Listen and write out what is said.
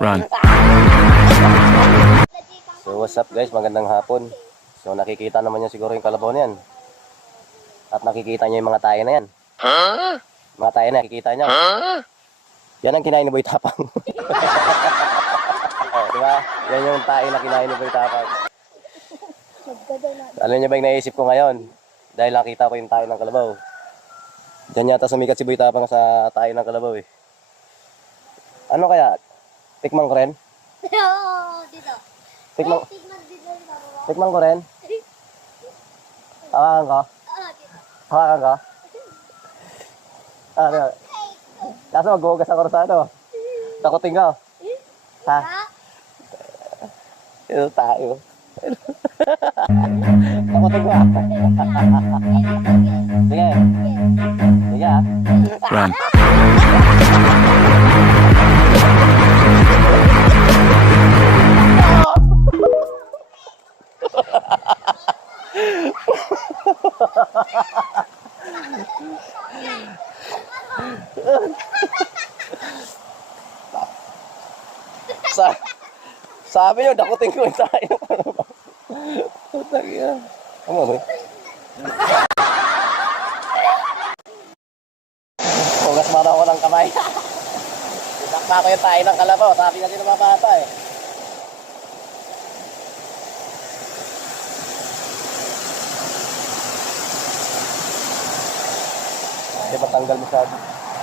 Run. So what's up guys, magandang hapon. So nakikita naman niya siguro yung kalabaw niyan. At nakikita niya yung mga tayo na yan. Mga tayo na nakikita niya. Yan ang kinain ni Boy Tapang. Oh, diba? Yan yung tayo na kinain ni Boy Tapang. Alam niyo ba yung naisip ko ngayon? Dahil nakita ko yung tayo ng kalabaw. Diyan yata sumikat si Boy Tapang sa tayo ng kalabaw eh. Ano kaya? Tikman ko rin? Dito. Tikman, Dito. tikman ko rin? Hawakan ko? Dito. Hawakan ko? Ano? Kaso maghuhugas ako sa ano? Takutin ko. Ha? Ito tayo. Takutin ko ah. Sige. Sige ah. Run. Sabi nyo, dakutin ko tayo. Putang ina. Ano ba? Hugas mo na ako ng kamay. Tinakma ko yung tayo ng kalabaw. Sabi kasi ng mga bata eh. Hindi matanggal masyado.